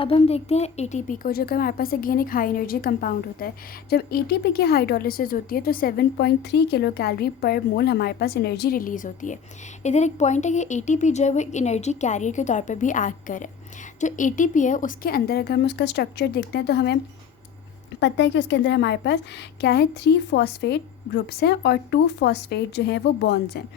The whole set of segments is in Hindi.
अब हम देखते हैं एटीपी को, जो कि हमारे पास अगेन एक हाई एनर्जी कंपाउंड होता है। जब एटीपी की हाइड्रोलिसिस होती है तो 7.3 किलो कैलोरी पर मोल हमारे पास एनर्जी रिलीज़ होती है। इधर एक पॉइंट है कि एटीपी जो है वो एक एनर्जी कैरियर के तौर पर भी एक्ट करे। जो एटीपी है उसके अंदर अगर हम उसका स्ट्रक्चर देखते हैं तो हमें पता है कि उसके अंदर हमारे पास क्या है, 3 फॉस्फेट ग्रुप्स हैं और 2 फॉस्फेट जो हैं वो बॉन्ड्स हैं।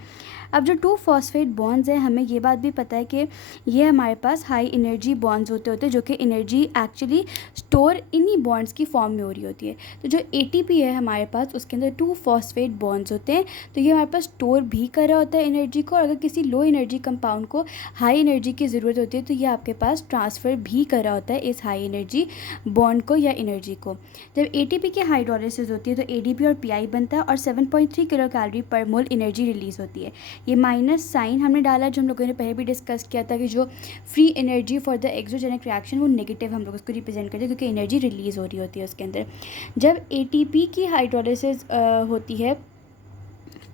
अब जो 2 फॉस्फेट बॉन्ड्स हैं, हमें ये बात भी पता है कि ये हमारे पास हाई एनर्जी बॉन्ड्स होते हैं जो कि एनर्जी एक्चुअली स्टोर इन्हीं बॉन्ड्स की फॉर्म में हो रही होती है। तो जो एटीपी है हमारे पास, उसके अंदर 2 फॉस्फेट बॉन्ड्स होते हैं, तो ये हमारे पास स्टोर भी कर रहा होता है एनर्जी को। और अगर किसी लो एनर्जी कंपाउंड को हाई एनर्जी की ज़रूरत होती है तो ये आपके पास ट्रांसफ़र भी कर रहा होता है इस हाई एनर्जी बॉन्ड को या एनर्जी को। जब एटीपी की हाइड्रोलिसिस होती है तो एडीपी और पीआई बनता है और 7.3 किलो कैलोरी पर मोल एनर्जी रिलीज़ होती है। ये माइनस साइन हमने डाला, जो हम लोगों ने पहले भी डिस्कस किया था कि जो free energy for the exogenic reaction वो नेगेटिव हम लोग उसको रिप्रेजेंट करते हैं, क्योंकि एनर्जी रिलीज़ हो रही होती है उसके अंदर। जब एटीपी की हाइड्रोलिसिस होती है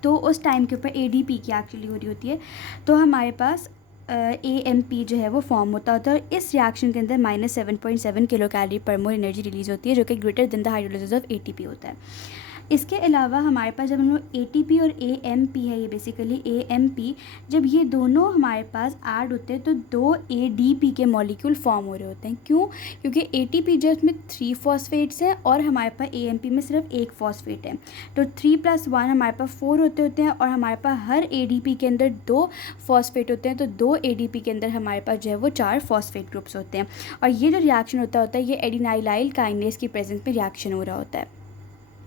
तो उस टाइम के ऊपर एडीपी की एक्चुअली हो रही होती है, तो हमारे पास AMP जो है वो फॉर्म होता है और इस रिएक्शन के अंदर -7.7 किलो कैलोरी पर मोल एनर्जी रिलीज़ होती है, जो कि greater than the hydrolysis of ATP होता है। इसके अलावा हमारे पास जब हम लोग एटीपी और AMP है, ये बेसिकली AMP, जब ये दोनों हमारे पास ऐड होते हैं तो 2 ADP के मॉलिक्यूल फॉर्म हो रहे होते हैं। क्यों? क्योंकि ATP जो उसमें 3 फॉस्फेट्स हैं और हमारे पास AMP में सिर्फ 1 फॉस्फेट है, तो 3 + 1 हमारे पास 4 होते हैं। और हमारे पास हर ADP के अंदर 2 फॉस्फेट होते हैं, तो 2 ADP के अंदर हमारे पास जो है वो 4 फॉस्फेट ग्रुप्स होते हैं। और ये जो रिएक्शन होता है ये एडिनाइलाइल काइनेज की प्रेजेंस में रिएक्शन हो रहा होता है।